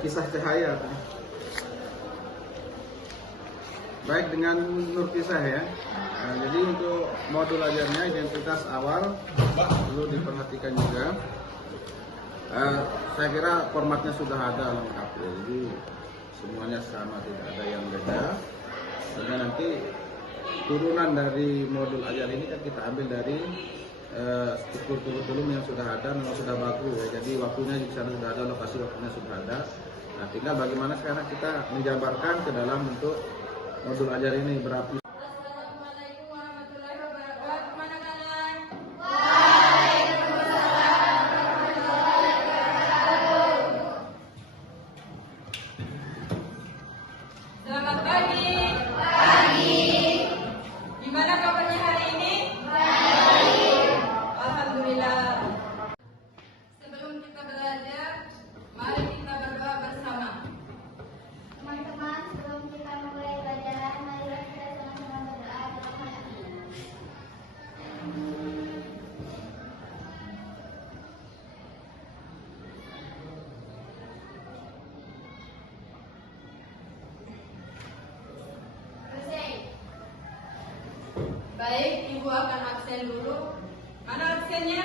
kisah cahaya. Baik, dengan Nur Kisah ya. Jadi untuk modul ajarnya identitas awal perlu diperhatikan juga. Saya kira formatnya sudah ada lengkap ya. Jadi semuanya sama, tidak ada yang beda. Sehingga nanti turunan dari modul ajar ini kan kita ambil dari struktur kurikulum yang sudah ada, memang sudah baku ya. Jadi waktunya di sana sudah ada, lokasi waktunya sudah ada. Nah, tinggal bagaimana sekarang kita menjabarkan ke dalam bentuk modul ajar ini berapi. Assalamualaikum warahmatullahi wabarakatuh. Mana kalian? Selamat pagi. Gimana kabarnya hari ini? Alhamdulillah. Sebelum kita belajar, mari kita berdoa bersama. Teman-teman, sebelum kita mulai pelajaran, marilah kita sama-sama berdoa dalam hati. Selesai. Baik, Ibu akan absen dulu. Mana absennya?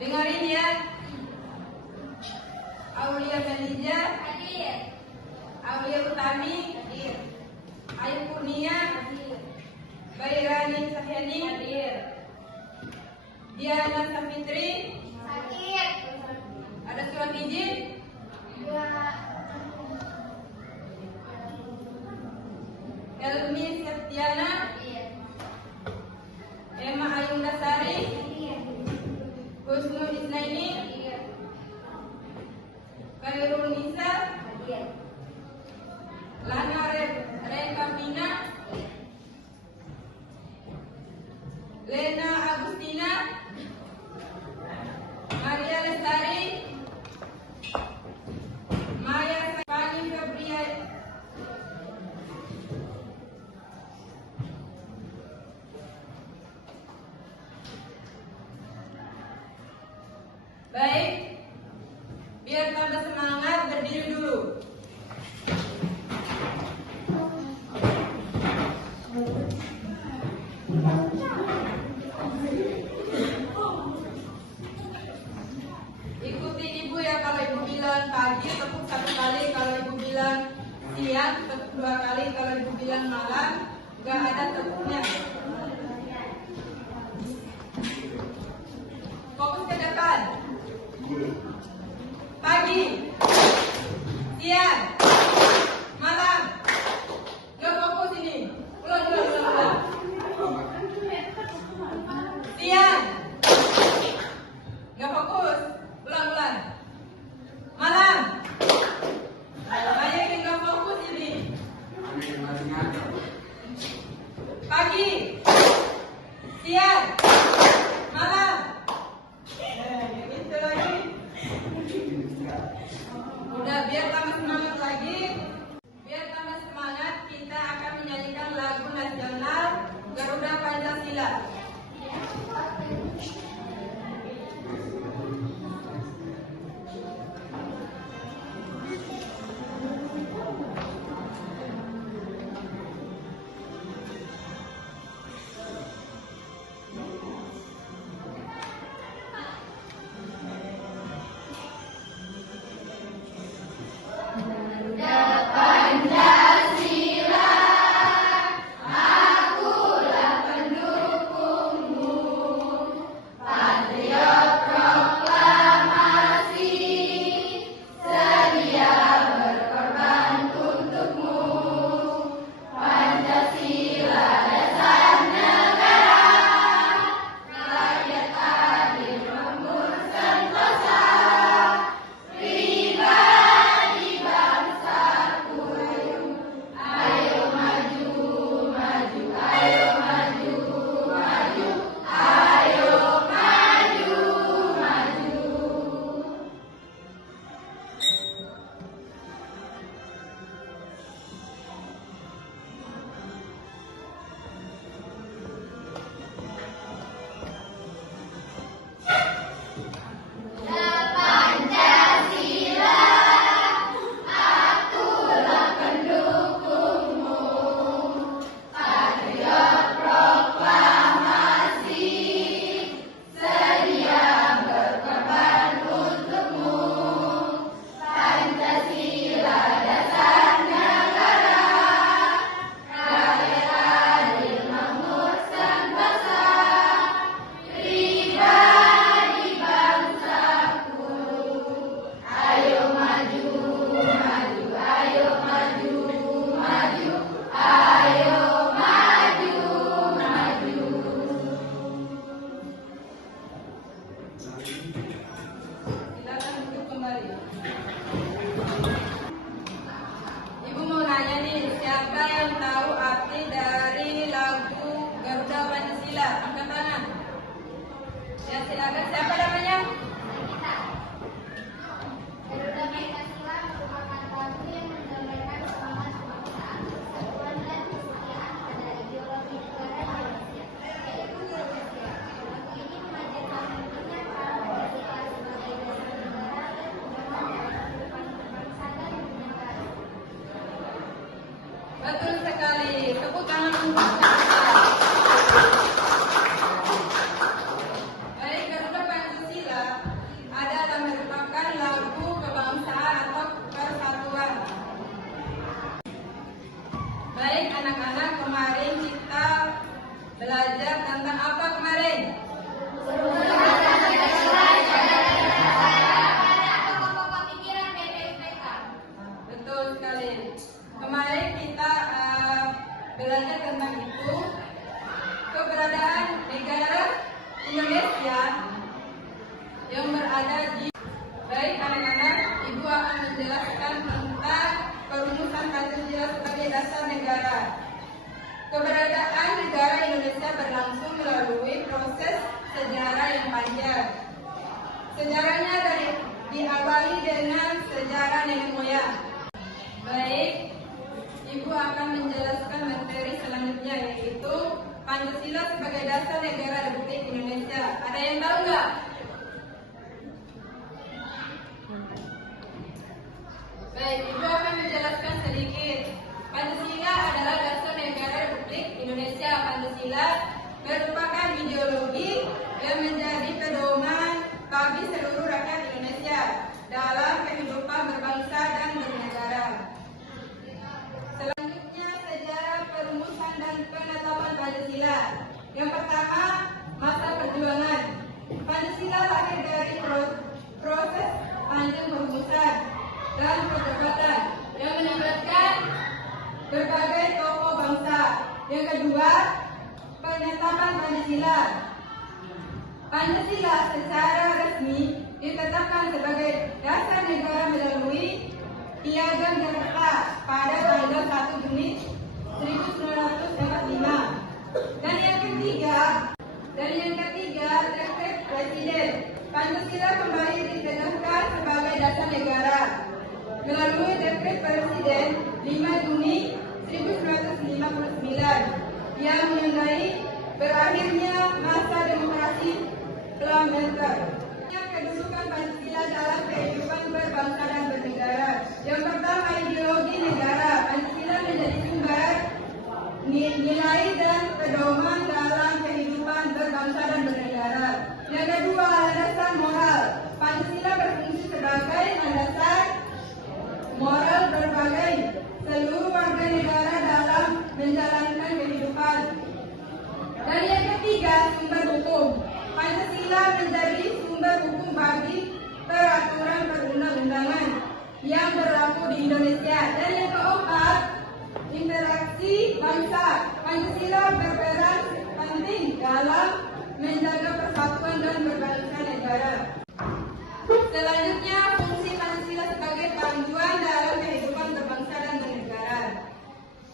Dengarin ya. Aulia Melija hadir. Aulia Utami hadir. Ayu Kurnia hadir. Bayrani Sahyani hadir. Diana Safitri Hadir. ada surat izin. Elmi Septiana, Emma Ayunda Sari, Husnul Isnaini, Khairul Nisa, Lana Rekapina, Lena Agustina, Maria Lestari, Maya Fani Febria. Baik, biar tambah semangat berdiri dulu. Ikuti ibu ya, kalau ibu bilang pagi tepuk 1 kali, kalau ibu bilang siang tepuk 2 kali, kalau ibu bilang malam nggak ada tepuknya. Fokus ke depan. Pagi, siang, malam. Nggak fokus ini. Ulang. Siang, nggak fokus. Ulang. Malam. Banyak yang nggak fokus ini. Pagi, siang, malam. Gitu lagi. Silakan duduk kembali. Ibu mau nanya nih, siapa yang tahu arti dari lagu Garuda Pancasila? Angkat tangan. Ya silakan. Siapa namanya? Garuda Pancasila merupakan lagu yang menggambarkan semangat kebangsaan, persatuan dan kesetiaan pada ideologi negara Indonesia, yaitu Pancasila. Lagu ini mengajarkan pentingnya peran Pancasila sebagai dasar negara dan pedoman dalam kehidupan berbangsa dan bernegara. Betul sekali. Tepuk tangan untuk baik, Garuda Pancasila adalah merupakan lagu kebangsaan atau persatuan. Baik anak-anak, kemarin kita belajar tentang apa kemarin? Pokok-pokok pikiran BPUPK. Betul sekali. Kemarin kita belajar tentang itu. Keberadaan negara Indonesia yang berada di. Baik anak-anak, Ibu akan menjelaskan tentang perumusan Pancasila sebagai dasar negara. Keberadaan negara Indonesia berlangsung melalui proses sejarah yang panjang. Sejarahnya diawali dengan sejarah nenek moyang. Baik, Ibu akan menjelaskan materi selanjutnya, yaitu Pancasila sebagai dasar negara Republik Indonesia. Ada yang tahu nggak? Baik, Ibu akan menjelaskan sedikit. Pancasila adalah dasar negara Republik Indonesia. Pancasila merupakan ideologi yang menjadi pedoman bagi seluruh rakyat Indonesia dalam kehidupan berbangsa dan bernegara. Selanjutnya, sejarah perumusan dan penetapan Pancasila. Yang pertama, masa perjuangan. Pancasila lahir dari proses panjang perumusan dan perdebatan yang melibatkan berbagai tokoh bangsa. Yang kedua, penetapan Pancasila. Pancasila secara resmi ditetapkan sebagai dasar negara melalui Piagam Jakarta pada tanggal 1 Juni 1945. Dan yang ketiga, Dekret Presiden. Pancasila kembali ditegaskan sebagai dasar negara melalui Dekret Presiden 5 Juni 1959 yang menandai berakhirnya masa demokrasi parlementer. Kedudukan Pancasila dalam kehidupan berbangsa dan bernegara. Yang pertama, ideologi negara. Pancasila menjadi sumber nilai dan pedoman dalam kehidupan berbangsa dan bernegara. Yang kedua, landasan moral. Pancasila berfungsi sebagai landasan moral berbagai seluruh warga negara dalam menjalankan kehidupan. Dan yang ketiga, sumber hukum. Pancasila menjadi sumber hukum bagi peraturan perundang-undangan yang berlaku di Indonesia. Dan yang keempat, interaksi bangsa. Pancasila berperan penting dalam menjaga persatuan dan berbangsa negara. Selanjutnya, fungsi Pancasila sebagai panduan dalam kehidupan berbangsa dan bernegara.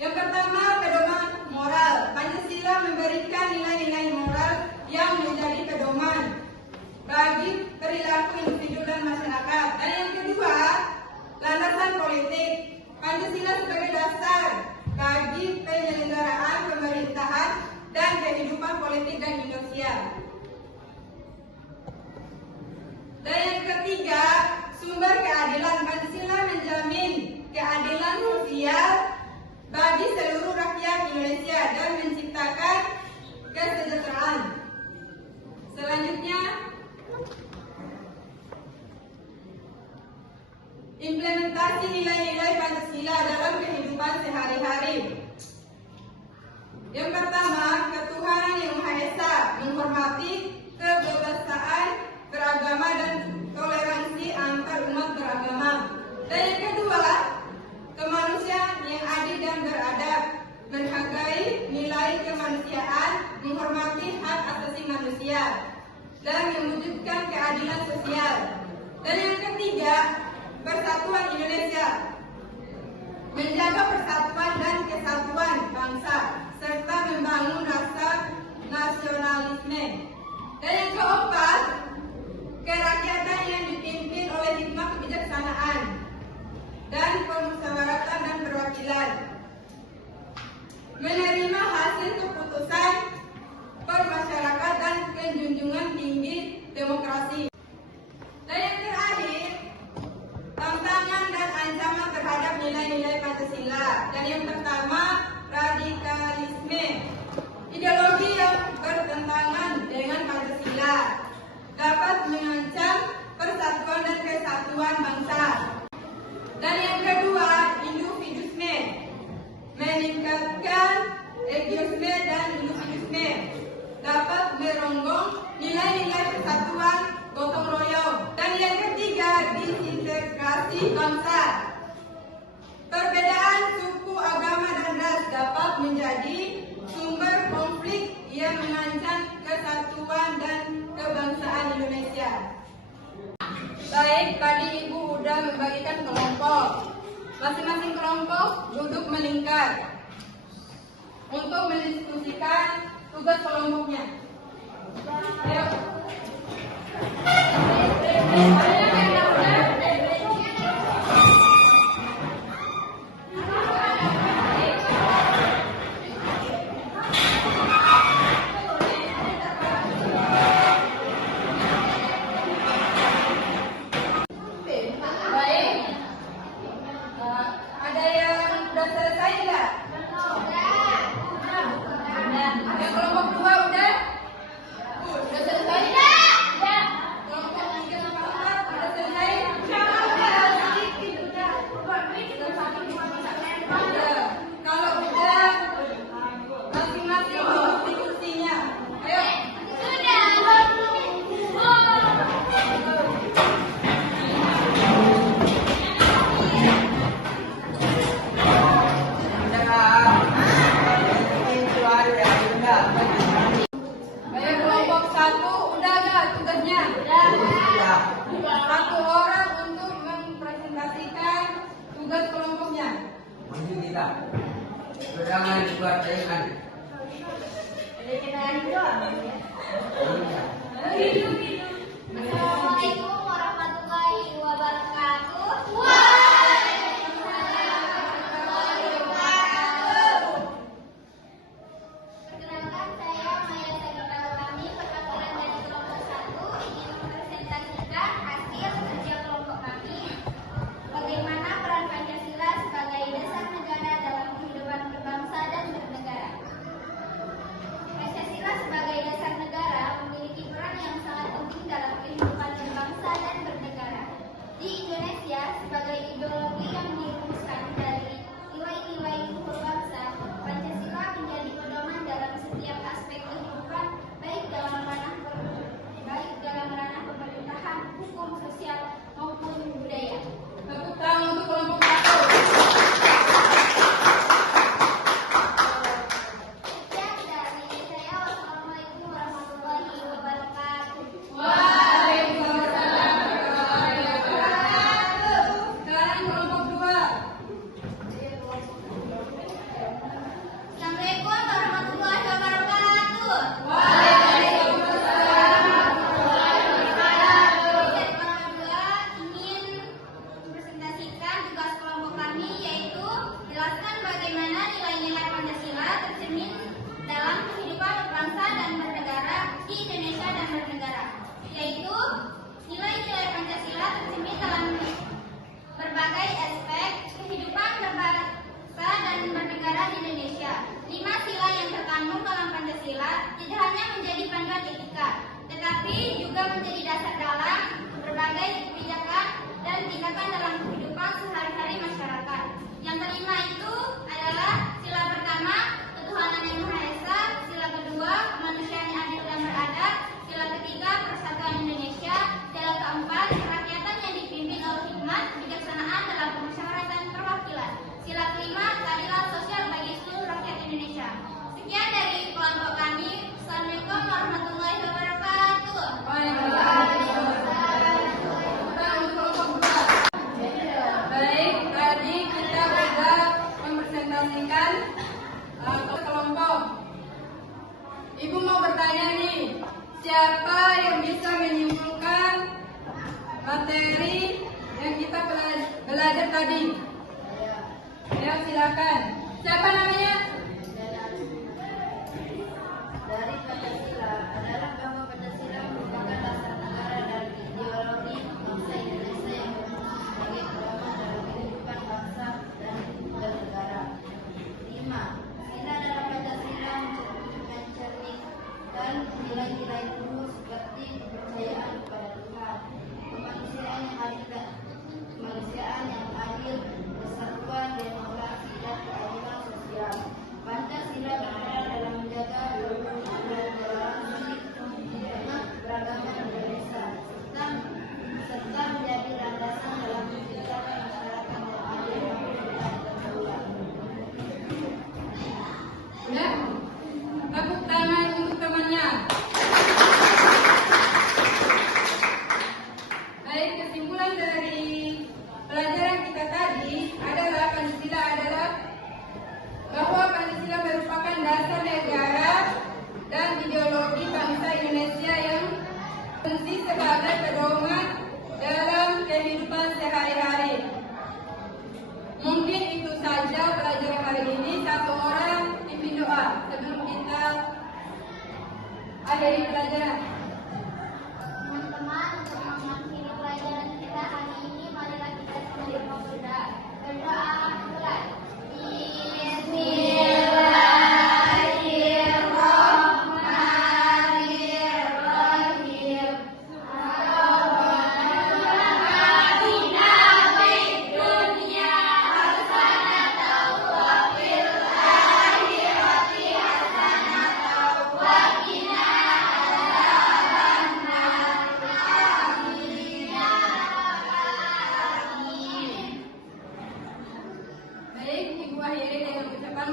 Yang pertama, pedoman moral. Pancasila memberikan nilai-nilai moral yang menjadi pedoman bagi perilaku individu dan masyarakat. Dan yang kedua, landasan politik. Pancasila sebagai dasar bagi penyelenggaraan pemerintahan dan kehidupan politik dan Indonesia. Dan yang ketiga, sumber keadilan. Pancasila menjamin keadilan sosial bagi seluruh rakyat Indonesia dan menciptakan kesejahteraan. Selanjutnya, implementasi nilai-nilai Pancasila dalam kehidupan sehari-hari. Yang pertama, ketuhanan yang Maha Esa, menghormati kebebasan beragama dan toleransi antar umat beragama. Dan yang kedua, kemanusiaan yang adil dan beradab, menghargai nilai kemanusiaan, menghormati hak asasi manusia, dan mewujudkan keadilan keadilan sosial. Dan yang ketiga, persatuan Indonesia. Menjaga persatuan dan kesatuan bangsa serta membangun rasa nasionalisme. Dan yang keempat, kerakyatan yang dipimpin oleh hikmah kebijaksanaan dan permusyawaratan dan perwakilan. Menerima hasil keputusan permasyarakatan dan penjunjungan tinggi demokrasi. Dan yang terakhir, tantangan dan ancaman terhadap nilai-nilai Pancasila. Dan yang pertama, radikalisme. Ideologi yang bertentangan dengan Pancasila dapat mengancam persatuan dan kesatuan bangsa. Dan yang kedua, individuisme. Meningkatkan egoisme dan individuisme dapat meronggong nilai-nilai persatuan gotong royong. Dan yang ketiga, disintegrasi bangsa. Perbedaan suku, agama, dan ras dapat menjadi sumber konflik yang mengancam kesatuan dan kebangsaan Indonesia. Baik, tadi Ibu sudah membagikan kelompok. Masing-masing kelompok duduk melingkar untuk mendiskusikan tugas kelompoknya. Ayo. Ada yang sudah selesai enggak? Yang kelompok 2 udah? Udah selesai? Kelompok 3 sama 4 udah selesai? Udah. Kalau udah, masing-masing duduk di kursinya. Ayo. Ayo kelompok 1 udah nggak tugasnya? Udah. 1 orang untuk mempresentasikan tugas kelompoknya. Masih kita. Jangan buat dengan. Assalamualaikum warahmatullahi wabarakatuh. Perkenalkan, saya Maya Sarita Ulami, perwakilan dari kelompok 1 ingin mempresentasikan hasil kerja kelompok kami. Bagaimana peran Pancasila sebagai dasar negara dalam kehidupan berbangsa dan bernegara. Pancasila sebagai dasar negara memiliki peran yang sangat dari tadi? Ya, silakan. Siapa namanya? Dari Pancasila adalah bahwa Pancasila merupakan dasar negara dan ideologi bangsa Indonesia yang sebagai pedoman dalam kehidupan bangsa dan bernegara. 5. Sila dalam Pancasila mencerminkan nilai-nilai luhur seperti kepercayaan kepada Tuhan, kemanusiaan yang adil, persatuan, demokrasi, dan keadilan sosial. Pancasila berperan dalam menjaga toleransi beragama Indonesia serta menjadi landasan dalam menciptakan masyarakat yang adil, makmur, dan berdaulat. Ya. Tepuk tangan untuk temannya. Baik, kesimpulan dari pelajaran kita tadi adalah Pancasila adalah bahwa Pancasila merupakan dasar negara dan ideologi bangsa Indonesia yang berfungsi sebagai pedoman dalam kehidupan sehari-hari. Mungkin itu saja pelajaran hari ini. Satu orang pimpin doa sebelum kita akhiri pelajaran. Teman-teman, untuk mengakhiri pelajaran kita hari ini, marilah kita sama-sama berdoa mulai. Bismillahirrahmanirrahim. Baik, Ibu akhiri dengan ucapan